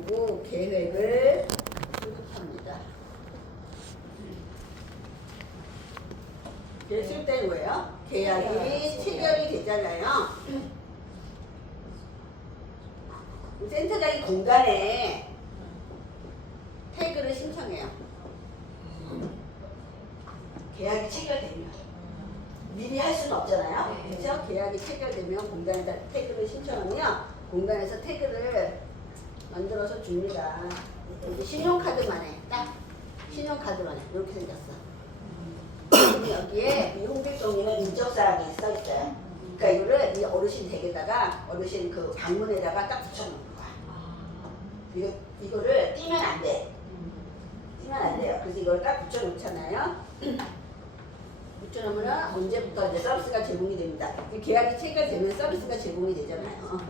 보고 계획을 수립합니다. 쓸 때는 뭐예요? 계약이 체결이 되잖아요. 센터장이 공간에 태그를 신청해요. 계약이 체결되면 미리 할 수는 없잖아요. 그렇죠? 계약이 체결되면 공간에다 태그를 신청하면 공간에서 태그를 만들어서 줍니다. 이제 신용카드만 해. 딱 신용카드만 해. 이렇게 생겼어. 여기에 이 홍길동님은 인적사항이 써 있어요. 그러니까 이거를 이 어르신 댁에다가 어르신 그 방문에다가 딱 붙여놓는 거야. 이거를 띄면 안 돼. 띄면 안 돼요. 그래서 이걸 딱 붙여놓잖아요. 붙여놓으면 언제부터 이제 서비스가 제공이 됩니다. 이 계약이 체결되면 서비스가 제공이 되잖아요.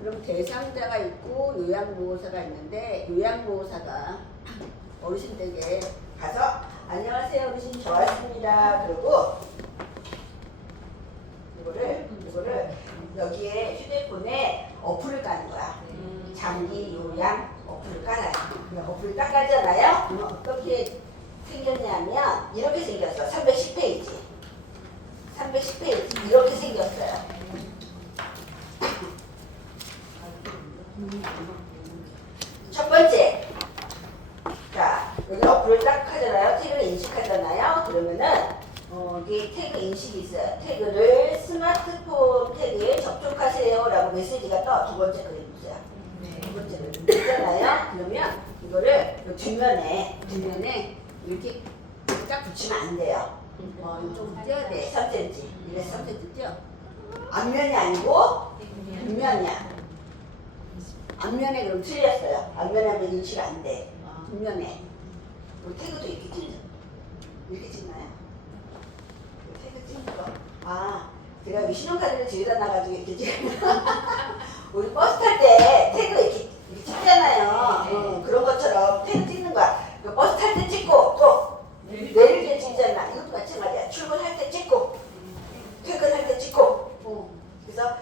그럼 대상자가 있고 요양보호사가 있는데 요양보호사가 어르신 댁에 가서 안녕하세요 어르신 저 왔습니다. 그리고 이거를 여기에 휴대폰에 어플을 까는 거야. 장기 요양 어플을 깔아요. 어플을 딱 깔잖아요. 그러면 어떻게 생겼냐면 이렇게 생겼어. 310페이지. 310페이지 이렇게 생겼어요. 첫 번째, 자 여기 어플을 딱 하잖아요. 태그를 인식하잖아요. 그러면은 이게 태그 인식이 있어요. 태그를 스마트폰 태그에 접촉하세요라고 메시지가 떠. 두 번째 그림 보세요. 두 번째 그림 있잖아요. 그러면 이거를 뒷면에 이렇게 딱 붙이면 안 돼요. 좀 띄어야 돼. 3cm. 이래서 3cm 띄어. 앞면이 아니고 뒷면이야. 앞면에 그럼 틀렸어요. 앞면에 하면 인식 안 돼. 뒷면에. 우리 태그도 이렇게 찍죠. 이렇게 찍나요? 태그 찍는 거. 아, 제가 여기 신용카드를 뒤에다 놔가지고 이렇게 찍으면 우리 버스 탈 때 태그 이렇게 찍잖아요. 그런 것처럼 태그 찍는 거야. 버스 탈 때 찍고 또 내릴 때 찍잖아. 이것도 마찬가지야. 출근할 때 찍고 퇴근할 때 찍고. 그래서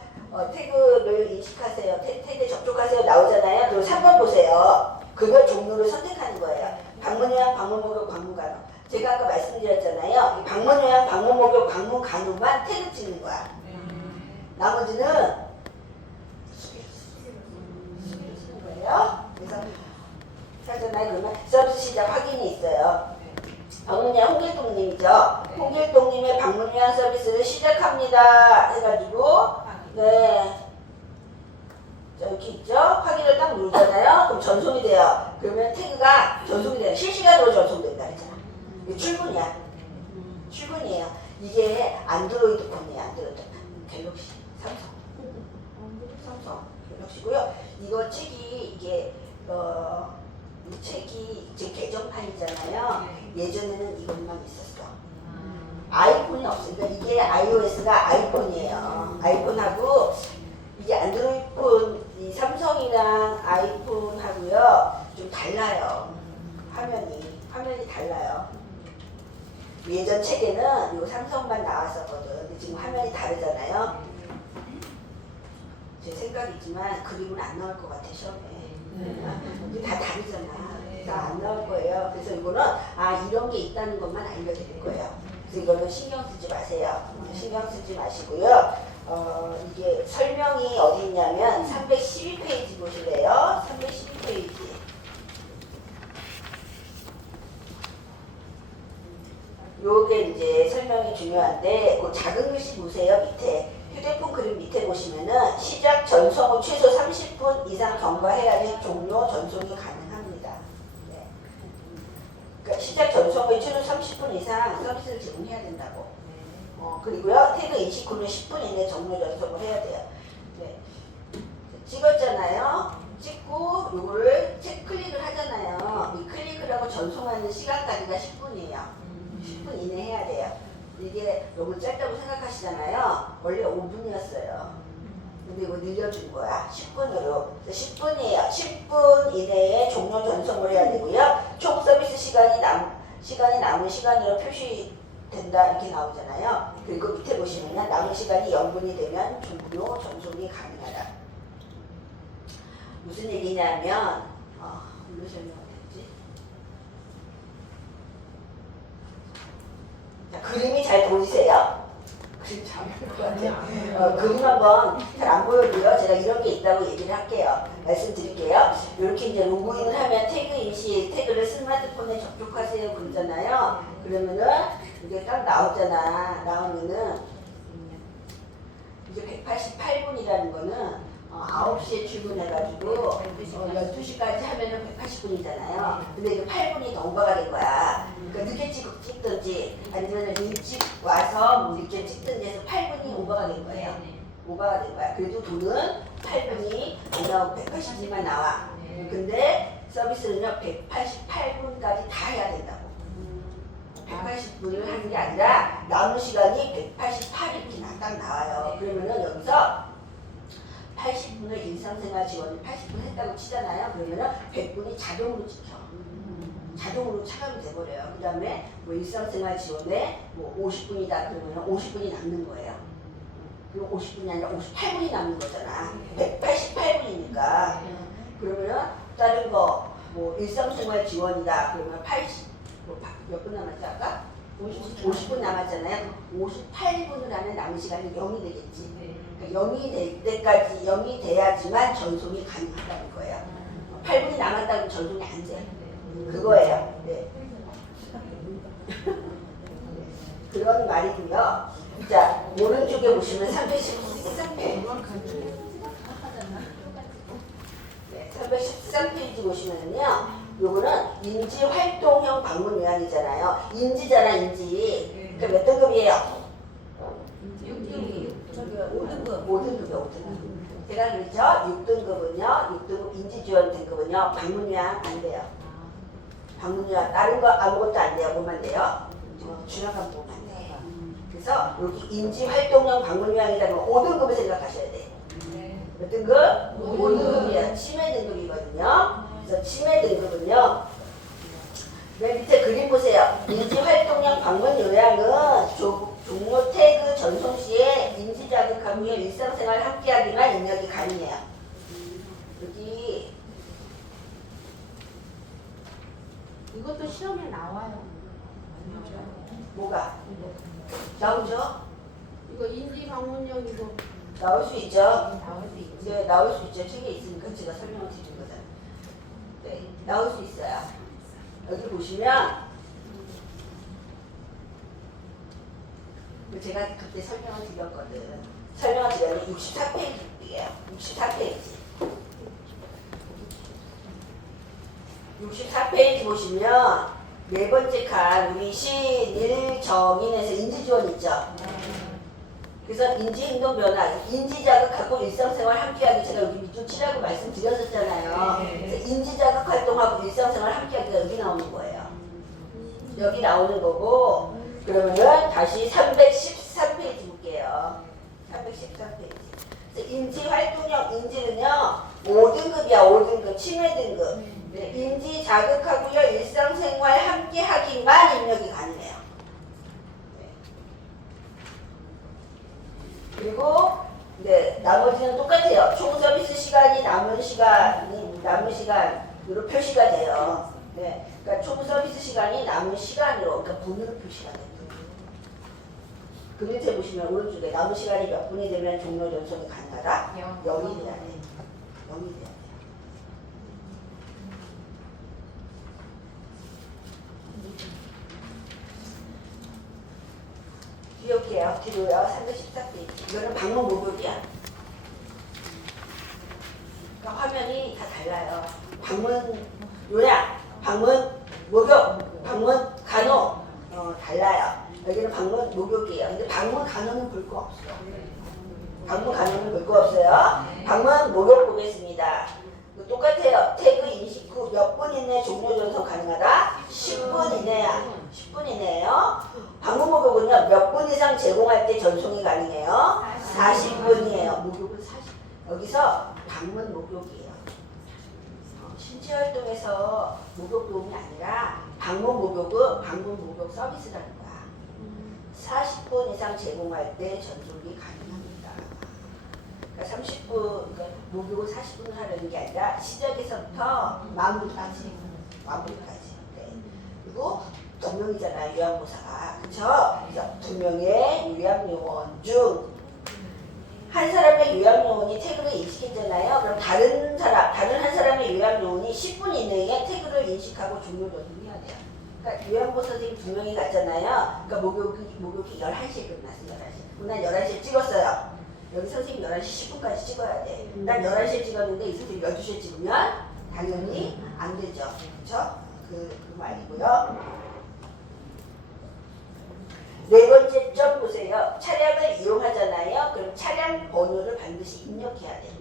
태그를 인식하세요. 태그에 접촉하세요 나오잖아요. 그리고 3번 보세요. 그걸 종류를 선택하는 거예요. 방문요양, 방문목욕, 방문간호. 제가 아까 말씀드렸잖아요. 이 방문요양, 방문목욕, 방문간호만 태그 찍는 거야. 나머지는 쓰는 거예요. 그래서 하잖아요. 그러면 서비스 시작 확인이 있어요. 방문요양 홍길동님이죠. 홍길동님의 방문요양 서비스를 시작합니다. 해가지고 네. 여기 있죠? 확인을 딱 누르잖아요. 그럼 전송이 돼요. 그러면 태그가 전송이 돼요. 실시간으로 전송된다 그랬잖아. 이게 출근이야. 출근이에요. 이게 안드로이드 폰이에요. 안드로이드. 갤럭시. 삼성. 갤럭시고요. 이거 책이 이게 이 책이 이제 개정판이잖아요. 예전에는 이것만 있었어. 아이폰이 없으니까 이게 iOS가 아이폰이에요. 아이폰하고 이게 안드로이드 폰, 이 삼성이랑 아이폰하고요 좀 달라요. 화면이 달라요. 예전 책에는 요 삼성만 나왔었거든. 근데 지금 화면이 다르잖아요. 제 생각이지만 그림은 안 나올 것 같아 시험에. 이게 다 다르잖아. 다 안 나올 거예요. 그래서 이거는 이런 게 있다는 것만 알려드릴 거예요. 그래서 이거는 신경 쓰지 마세요. 신경 쓰지 마시고요. 이게 설명이 어디 있냐면 312페이지 보실래요? 312페이지. 요게 이제 설명이 중요한데 그 작은 글씨 보세요. 밑에 휴대폰 그림 밑에 보시면은 시작 전송 후 최소 30분 이상 경과해야지 종료 전송이 가능합니다. 네. 그러니까 시작 전송 후에 최소 30분 이상 서비스를 제공해야 된다고. 그리고요 태그 인식 후는 10분 이내 종료 전송을 해야 돼요. 네. 찍었잖아요. 찍고 요거를 클릭을 하잖아요. 이 클릭을 하고 전송하는 시간까지가 10분이에요. 10분 이내 해야 돼요. 이게 너무 짧다고 생각하시잖아요. 원래 5분이었어요. 근데 이거 늘려준 거야. 10분으로. 10분이에요. 10분 이내에 종료 전송을 해야 되고요. 총 서비스 시간이 남은 시간으로 표시 된다 이렇게 나오잖아요. 그리고 밑에 보시면 남은 시간이 0분이 되면 종료 전송이 가능하다. 무슨 얘기냐면 뭘로 설명했지? 자, 그림이 잘 보이세요? 그림 잘 보일 것 같아요. 그림 한번 잘 안 보여도요. 제가 이런 게 있다고 얘기를 할게요. 말씀드릴게요. 이렇게 이제 로그인을 하면 태그 인식, 태그를 스마트폰에 접속하세요 그러잖아요. 그러면은 이게 딱 나오잖아. 나오면은 이제 188분이라는 거는 9시에 출근해가지고 12시까지 하면은 180분이잖아요. 근데 이게 8분이 더 오버가 된 거야. 그러니까 늦게 찍든지 아니면 일찍 와서 뭐 늦게 찍든지 해서 8분이 오버가 된 거예요. 오버가 된 거야. 그래도 돈은 8분이 안 나오고 180분만 나와. 근데 서비스는요 188분까지 다 해야 된다고. 180분을 하는 게 아니라 남은 시간이 188 이렇게 딱 나와요. 그러면은 여기서 80분을 일상생활 지원을 80분 했다고 치잖아요. 그러면은 100분이 자동으로 찍혀. 자동으로 차감이 돼버려요. 그 다음에 뭐 일상생활 지원에 뭐 50분이다 그러면 50분이 남는 거예요. 그리고 50분이 아니라 58분이 남는 거잖아. 188분이니까. 그러면은 다른 거 뭐 일상생활 지원이다 그러면 80, 몇 분 남았지 아까? 50분 남았잖아요. 58분을 하면 남은 시간이 0이 되겠지. 그러니까 0이 될 때까지 0이 돼야지만 전송이 가능하다는 거예요. 8분이 남았다고 전송이 안 돼. 그거예요. 네. 그런 말이고요. 자, 오른쪽에 보시면 313페이지. 313페이지 보시면은요. 요거는 인지활동형 방문 요약이잖아요. 인지잖아, 인지. 그러니까 몇 등급이에요? 5등급. 5등급이요, 5등급. 제가 그랬죠? 6등급은요, 6등급 인지지원 등급은요, 방문 요약 안 돼요. 방문 요약, 다른 거 아무것도 안 돼요. 뭐만 돼요? 지나간 뭐만 돼요. 그래서 여기 인지활동형 방문 요약이라는 거 5등급을 생각하셔야 돼요. 몇 등급? 5등급이에요. 치매 등급이거든요. 그래서 치매 등급은요. 맨 밑에 그림 보세요. 인지활동형 방문 요약은 종료 태그 전송 시에 인지 자극하고요. 일상생활 함께하기만 입력이 가능해요. 여기 이것도 시험에 나와요. 뭐가? 나오죠? 이거 인지 방문형 이거 나올 수 있죠? 나올 수 있지. 네, 나올 수 있죠. 책에 있으니까 제가 설명을 드린 거잖아요. 네, 나올 수 있어요. 여기 보시면 제가 그때 설명을 드렸거든. 설명을 드렸는데 64페이지예요. 64페이지. 64페이지 보시면 네 번째 칸 우리 신일정인에서 인지지원 있죠? 그래서 인지행동 변화, 인지자극하고 일상생활 함께하기 제가 여기 밑줄 치라고 말씀드렸었잖아요. 그래서 인지자극 활동하고 일상생활 함께하기가 여기 나오는 거예요. 여기 나오는 거고 그러면은 다시 313페이지 볼게요. 313페이지. 그래서 인지활동형 인지는요 5등급이야. 5등급 치매 등급. 네, 인지자극하고요 일상생활 함께하기만 입력이 가능해요. 그리고 네, 나머지는 똑같아요. 총 서비스 시간이 남은 시간으로 표시가 돼요. 네, 그러니까 총 서비스 시간이 남은 시간으로, 그러니까 분으로 표시가 돼요. 그 밑에 보시면 오른쪽에 남은 시간이 몇 분이 되면 종료 전송이 가능하다? 0이 돼야 돼. 0이 돼야 돼. 기억해요. 뒤로요. 314페이지. 이거는 방문 목록이야. 그러니까 화면이 다 달라요. 방문 요약, 방문 목록, 방문 간호 달라요. 여기는 방문 목록이에요. 근데 방문 간호는 볼 거 없어요. 방문 간호는 볼 거 없어요. 방문 목록 보겠습니다. 똑같아요. 태그 인식 후 몇 분 이내 종료 전송 가능하다? 10분 이내야. 10분 이내예요. 방문 목록은요. 몇 분 이상 제공할 때 전송이 가능해요? 40분이에요. 목록은 40. 여기서 방문 목록이에요. 신체 활동에서 목록 도움이 아니라 방문 목록은 방문 목록 서비스라는 거야. 40분 이상 제공할 때 전속이 가능합니다. 그러니까 30분, 그러니까 목욕을 40분을 하려는 게 아니라 시작에서부터 마무리까지. 네. 그리고 2명이잖아요, 요양보사가. 그쵸? 그래서 2명의 요양요원 중 한 사람의 요양요원이 태그를 인식했잖아요. 그럼 다른 한 사람의 요양요원이 10분 이내에 태그를 인식하고 종료 조정을 해야 돼요. 그러니까 요양보사 선생님 2명이 갔잖아요. 그러니까 목욕이 11시에 끝났어요. 11시. 난 11시에 찍었어요. 여기 선생님 11시 10분까지 찍어야 돼. 난 11시에 찍었는데 이 선생님 12시에 찍으면 당연히 안 되죠. 그쵸? 그 말이고요. 네 번째 점 보세요. 차량을 이용하잖아요. 그럼 차량 번호를 반드시 입력해야 돼요.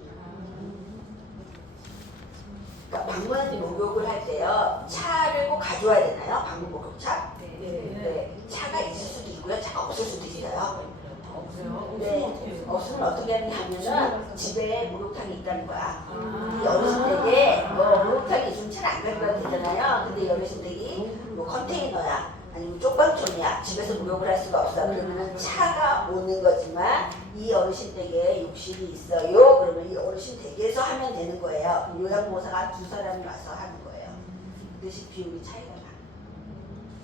그러니까 방문 목욕을 할 때요. 차를 꼭 가져와야 되나요? 방문 목욕차? 네. 차가 있을 수도 있고요. 차가 없을 수도 있어요. 네. 없으면 어떻게 하냐면은 집에 목욕탕이 있다는 거야. 이 어르신댁에 목욕탕이 있으면 차를 안 가져가도 되잖아요. 근데 이 어르신댁이 뭐 컨테이너야. 아니면 쪽방촌이야. 집에서 목욕을 할 수가 없어. 그러면 차가 오는 거지만 이 어르신 댁에 욕실이 있어요. 그러면 이 어르신 댁에서 하면 되는 거예요. 요양보호사가 2사람이 와서 하는 거예요. 그 대신 비용이 차이가 나.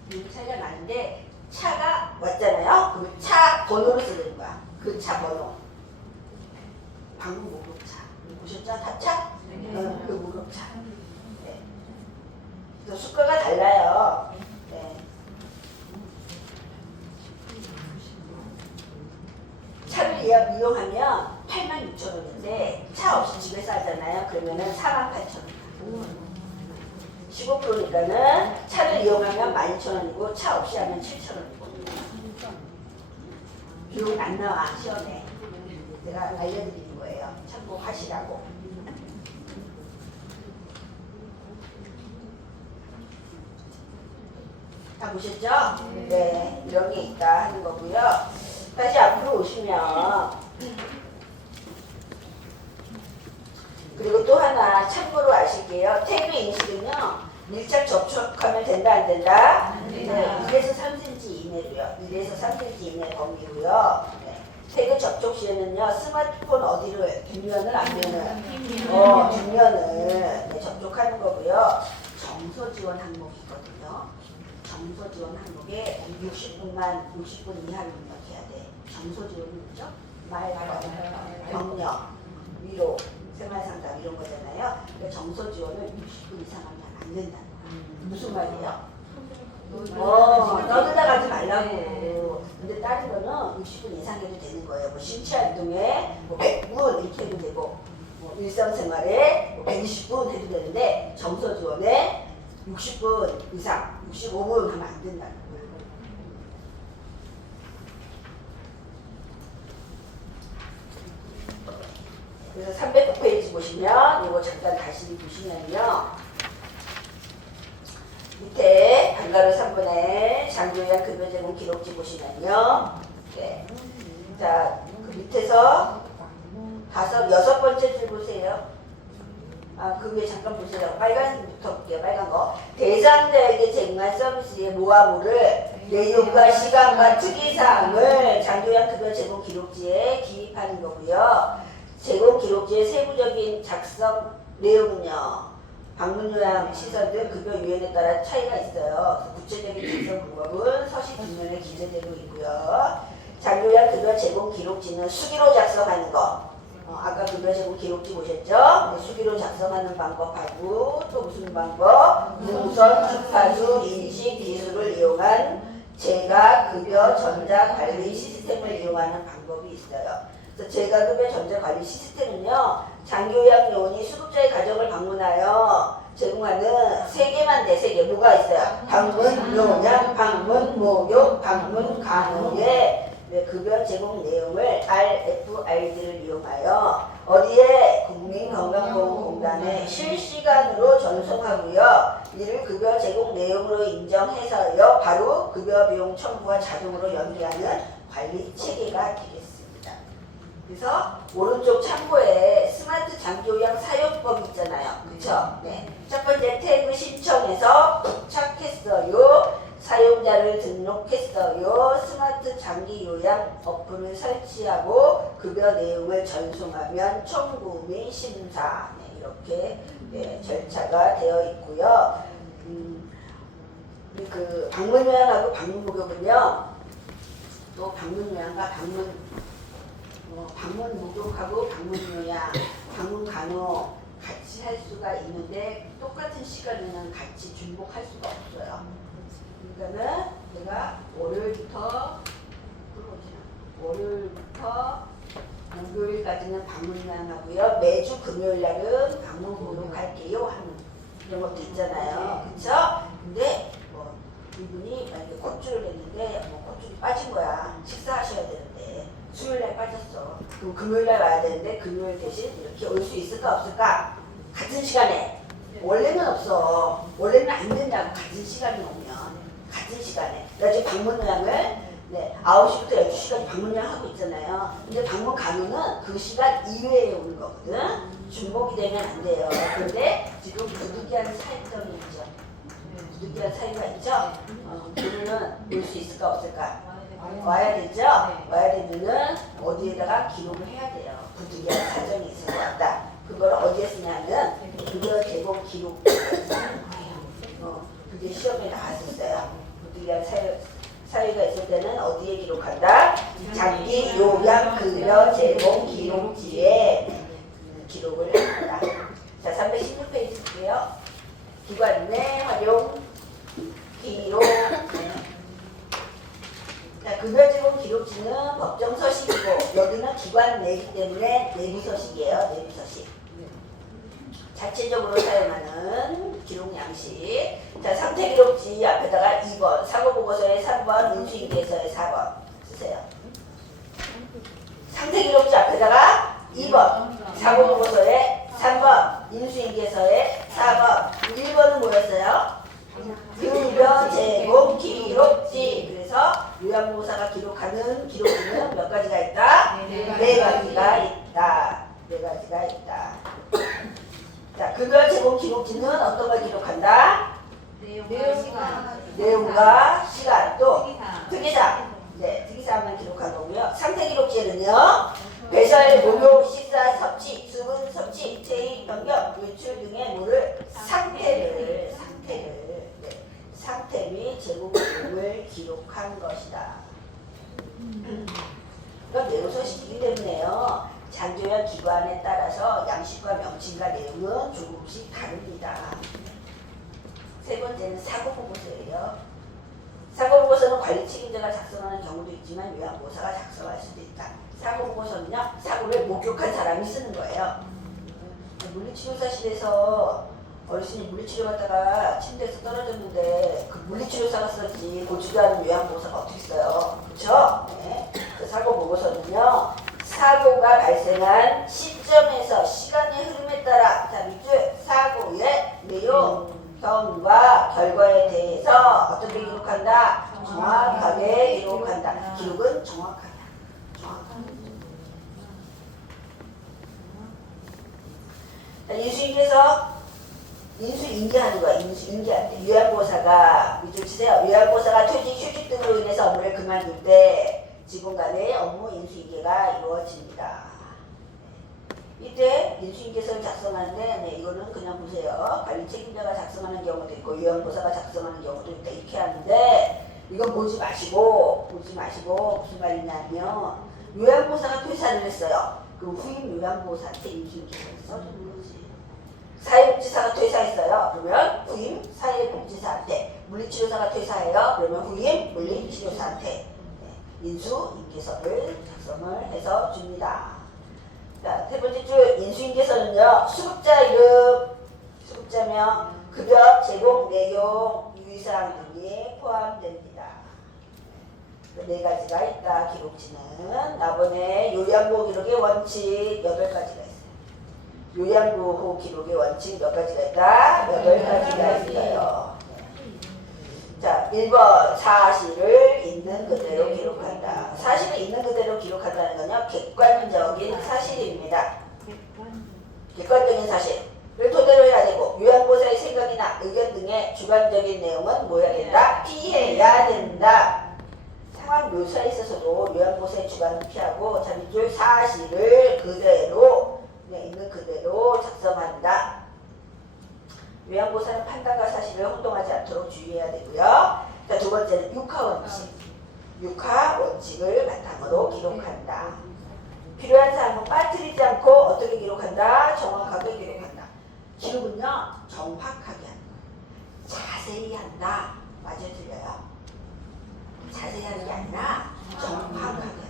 비용이 차이가 나는데 차가 왔잖아요. 그러면 차 번호를 쓰는 거야. 그 차 번호. 방문 목욕차. 보셨죠? 탑차? 그 목욕차. 네. 그래서 수가가 달라요. 네. 차를 이용하면 86,000원인데 차 없이 집에서 하잖아요. 그러면은 48,000원. 15%니까는 차를 이용하면 12,000원이고 차 없이 하면 7,000원이고. 비용이 안 나와 시험에. 제가 알려드리는 거예요. 참고하시라고. 다 보셨죠? 네, 이런 게 있다 하는 거고요. 다시 앞으로 오시면 그리고 또 하나 참고로 아실게요. 태그 인식은요. 밀착 접촉하면 된다 안 된다? 네, 1에서 3cm 이내로요. 1에서 3cm 이내 범위고요. 네. 태그 접촉 시에는요. 스마트폰 어디를 뒷면을 앞면을 뒷면을 네, 접촉하는 거고요. 정서 지원 항목이 있거든요. 정서 지원 항목에 60분 이하를 입력해야 돼. 정서 지원은 뭐죠? 말, 격려, 위로, 생활상담 이런 거잖아요. 그러니까 정서 지원을 60분 이상 하면 안 된다는 거야. 무슨 말이에요? 떠들다 가지 말라고. 근데 다른 거는 60분 이상 해도 되는 거예요. 뭐 신체 활동에 뭐 100분 이렇게 해도 되고, 뭐 일상생활에 뭐 120분 해도 되는데 정서 지원에 60분 이상, 65분 하면 안 된다는 거예요. 그래서 309페이지 보시면 이거 잠깐 다시 보시면요. 밑에 단가로 3분의 장교양 급여 제공 기록지 보시면요. 네. 자, 그 밑에서 6번째 줄 보세요. 그 위에 잠깐 보세요. 빨간부터 볼게요. 빨간 거. 대상자에게 제공한 서비스의 모아모를 내용과 시간과 특이사항을 장교양 급여 제공 기록지에 기입하는 거고요. 제공 기록지의 세부적인 작성 내용은요. 방문요양 시설 등 급여 유형에 따라 차이가 있어요. 구체적인 작성 방법은 서식 뒷면에 기재되고 있고요. 장교양 급여 제공 기록지는 수기로 작성하는 거. 아까 급여 제공 기록지 보셨죠? 수기로 작성하는 방법하고 또 무슨 방법? 문서, 주파수, 인식 기술을 이용한 제가 급여 전자 관리 시스템을 이용하는 방법이 있어요. 그래서 제가 급여 전자 관리 시스템은요. 장교양 요원이 수급자의 가정을 방문하여 제공하는 3개만 돼. 3개 뭐가 있어요? 방문 요양, 방문 목욕, 방문 간호의 급여 제공 내용을 RFID를 이용하여 어디에 국민건강보험공단에 실시간으로 전송하고요. 이를 급여 제공 내용으로 인정해서요. 바로 급여 비용 청구와 자동으로 연계하는 관리 체계가 되겠습니다. 그래서 오른쪽 참고에 스마트 장교양 사용법 있잖아요. 그쵸? 네. 첫 번째 태그 신청해서 부착했어요. 사용자 사용자를 등록했어요. 스마트 장기 요약 어플을 설치하고 급여 내용을 전송하면 청구 및 심사 이렇게 절차가 되어 있고요. 그 방문 요약하고 방문 목욕은요. 또 방문 요약과 방문 목욕하고 방문 요약, 방문 간호 같이 할 수가 있는데 똑같은 시간에는 같이 중복할 수가 없어요. 그러니까는 내가 월요일부터 목요일까지는 방문 요약하고요. 매주 금요일 날은 방문 목욕할게요 하는 이런 것도 있잖아요. 그렇죠? 근데 뭐 이분이 만약에 콧줄을 했는데 콧줄이 빠진 거야. 식사하셔야 되는데 수요일 날 빠졌어. 그럼 금요일 날 와야 되는데 금요일 대신 이렇게 올 수 있을까 없을까? 같은 시간에. 원래는 없어. 원래는 안 된다고. 같은 시간에 오면 같은 시간에. 나 지금 방문 요약을 9시부터 12시까지 방문 요약하고 있잖아요. 근데 방문 간호는 그 시간 이외에 오는 거거든. 중복이 되면 안 돼요. 그런데 지금 부득이한 차이점이 있죠. 부득이한 차이가 있죠. 그러면 올 수 있을까 없을까? 와야 되죠? 와야 되면은 어디에다가 기록을 해야 돼요. 부득이한 사정이 있을 것 같다. 그걸 어디에 쓰냐면 급여 제공 기록 쓰는 거예요. 그게 시험에 나왔었어요. 부득이한 사유가 있을 때는 어디에 기록한다? 장기 요약 급여 제공 기록지에 기록을 합니다. 자, 316페이지 볼게요. 기관 내 활용 기록. 자, 급여 제공 기록지는 법정 서식이고 여기는 기관 내기 때문에 내부 서식이에요. 내부 서식. 자체적으로 사용하는 기록 양식. 자, 상태 기록지 앞에다가 2번, 사고 보고서에 3번, 인수인계서에 4번 쓰세요. 상태 기록지 앞에다가 2번, 사고 보고서에 3번, 인수인계서에 4번. 1번은 뭐였어요? 급여 제공 기록지. 그래서 요양보호사가 기록하는 기록지는 몇 가지가 있다? 네 가지가 있다. 네 가지가 있다. 자, 급여 제공 기록지는 어떤 걸 기록한다? 내용과 시간, 또 특이사항. 특이사항만 기록한 거고요. 상태 기록지에는요, 배설, 목욕, 식사, 섭취, 수분 섭취, 체위, 변경, 외출 등의 뭐를 상태 및 제공 내용을 기록한 것이다. 이건 내용 서식이기 때문에요. 장기요약 기관에 따라서 양식과 명칭과 내용은 조금씩 다릅니다. 세 번째는 사고보고서예요. 사고보고서는 관리 책임자가 작성하는 경우도 있지만 요양보호사가 작성할 수도 있다. 사고보고서는요, 사고를 목격한 사람이 쓰는 거예요. 물리치료사실에서 어르신이 물리치료 받다가 침대에서 떨어졌는데 그 물리치료사가 썼지 고치도 않은 요양보호사가 어떻게 써요? 그렇죠? 네. 그 사고보고서는요, 사고가 발생한 시점에서 시간의 흐름에 따라 자, 밑줄 사고의 내용, 형과 결과에 대해서 어떻게 기록한다? 정확하게 기록한다. 기록은 정확하다. 인수인계하는 거야. 인수인계할 때 요양보호사가 밑줄 치세요. 요양보호사가 퇴직, 휴직 등으로 인해서 업무를 그만둘 때 직원 간의 업무 인수인계가 이루어집니다. 이때 인수인계서를 작성하는데 이거는 그냥 보세요. 관리 책임자가 작성하는 경우도 있고 요양보호사가 작성하는 경우도 있다. 이렇게 하는데 이건 보지 마시고 무슨 말이냐면 요양보호사가 퇴사를 했어요. 그럼 후임 요양보호사한테 인수인계서를 써주는 거지. 사회복지사가 퇴사했어요. 그러면 후임 사회복지사한테. 물리치료사가 퇴사해요. 그러면 후임 물리치료사한테 인수인계서를 작성을 해서 줍니다. 자, 세 번째 줄 인수인계서는요, 수급자 이름, 수급자명, 급여 제공 내용, 유의사항 등이 포함됩니다. 네 가지가 있다. 기록지는 나번에 요양보호 기록의 원칙 8가지가 있어요. 요양보호 기록의 원칙 몇 가지가 있다? 8가지가 있어요. 자, 1번 사실을 있는 그대로 기록한다. 사실을 있는 그대로 기록한다는 건요, 객관적인 사실입니다. 객관적인 사실을 토대로 해야 되고 요양보호사의 생각이나 의견 등의 주관적인 내용은 뭐 해야 된다? 피해야 해야 된다. 상황 묘사에 있어서도 요양보사의 주관을 피하고 자 밑줄 사실을 그대로 그냥 있는 그대로 작성한다. 요양보사는 판단과 사실을 혼동하지 않도록 주의해야 되고요. 자, 두 번째는 육하원칙. 육하원칙을 바탕으로 기록한다. 필요한 사항은 빠뜨리지 않고 어떻게 기록한다? 정확하게 기록한다. 기록은요, 정확하게 하는 거예요. 자세히 한다. 맞아요, 틀려요? 자세히 하는 게 아니라 정확하게 하는 거예요.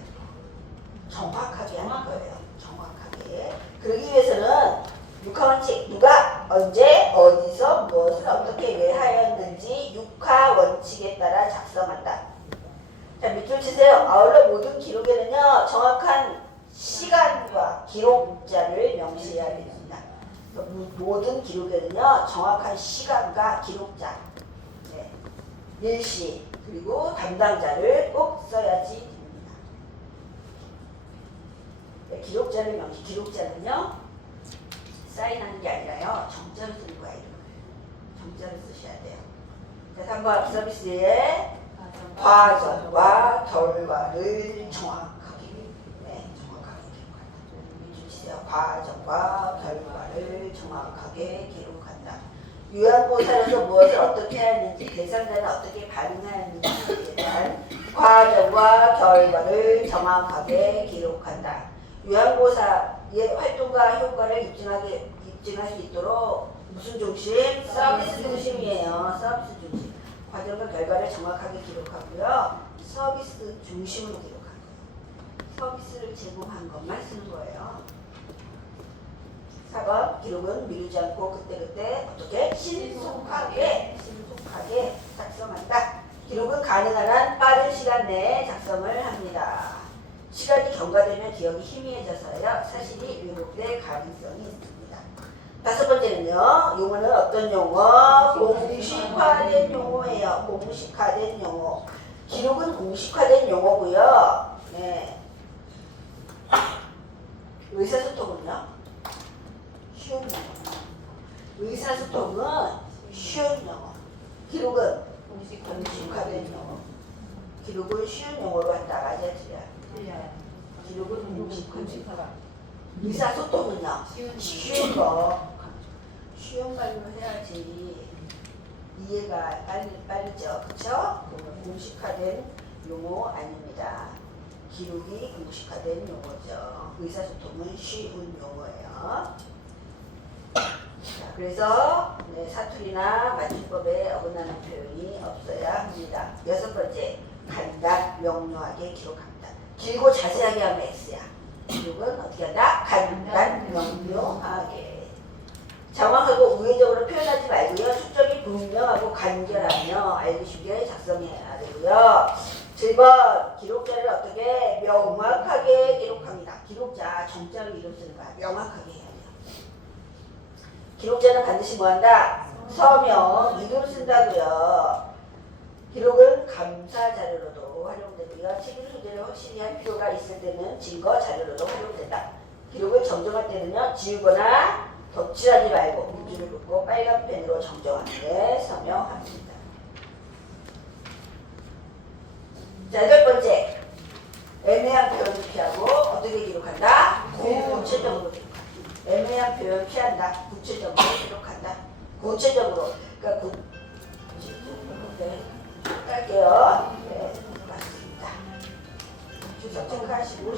정확하게 하는 거예요. 정확하게. 그러기 위해서는 육하원칙, 누가 언제 어디서 무엇을 어떻게 왜 하였는지 육하원칙에 따라 작성한다. 자, 밑줄 치세요. 아울러 모든 기록에는요 정확한 시간과 기록자를 명시해야 됩니다. 모든 기록에는요 정확한 시간과 기록자, 네, 일시 그리고 담당자를 꼭 써야지 됩니다. 네, 기록자를 명시. 기록자는요 사인하는 게 아니라요 정자를 쓰는 거야. 이런 정자를 쓰셔야 돼요. 자, 3번 서비스의 과정과 결과를 정확하게, 네, 정확하게 기록한다. 주세요. 과정과 결과를 정확하게 기록한다. 요양보살에서 무엇을 어떻게 하는지, 대상자는 어떻게 반응하는지에 대한 과정과 결과를 정확하게 기록한다. 요양보살의 활동과 효과를 입증할 수 있도록 무슨 중심? 서비스 중심이에요. 서비스 중심. 과정과 결과를 정확하게 기록하고요. 서비스 중심으로 기록한 거예요. 서비스를 제공한 것만 쓰는 거예요. 4번 기록은 미루지 않고 그때그때 어떻게? 신속하게 작성한다. 기록은 가능한 한 빠른 시간 내에 작성을 합니다. 시간이 경과되면 기억이 희미해져서요. 사실이 왜곡될 가능성이 있습니다. 5번째는요. 용어는 어떤 용어? 공식화된 용어예요. 공식화된 용어. 기록은 공식화된 용어고요. 네. 의사소통은요? 쉬운 용어. 의사소통은 쉬운 용어. 기록은 공식화된 용어. 기록은 쉬운 용어로 한다. 맞아요, 틀려요? 기록은 공식화. 의사소통은요? 쉬운 거. 쉬운 말로 해야지 이해가 빠르죠. 그쵸? 공식화된 용어 아닙니다. 기록이 공식화된 용어죠. 의사소통은 쉬운 용어예요. 자, 그래서 네, 사투리나 맞춤법에 어긋나는 표현이 없어야 합니다. 6번째, 간단, 명료하게 기록합니다. 길고 자세하게 하면 X야. 기록은 어떻게 한다? 간단, 명료하게. 정확하고 우회적으로 표현하지 말고요. 수적이 분명하고 간결하며 알기 쉽게 작성해야 되고요. 7번 기록자를 어떻게? 명확하게 기록합니다. 기록자 정자로 이름 쓰는 거야. 명확하게 해야 돼요. 기록자는 반드시 뭐한다? 서명, 이름 쓴다고요. 기록은 감사 자료로도 활용되고요. 책임 소재를 확실히 할 필요가 있을 때는 증거 자료로도 활용된다. 기록을 정정할 때는요. 지우거나 덧칠하지 말고 밑줄을 긋고 빨간 펜으로 정정하는데 서명합니다. 자, 8번째. 애매한 표현을 피하고 어떻게 기록한다? 구체적으로 기록한다. 애매한 표현 피한다. 구체적으로 기록한다. 구체적으로. 그러니까 네, 할게요. 네, 맞습니다. 주석 체크하시고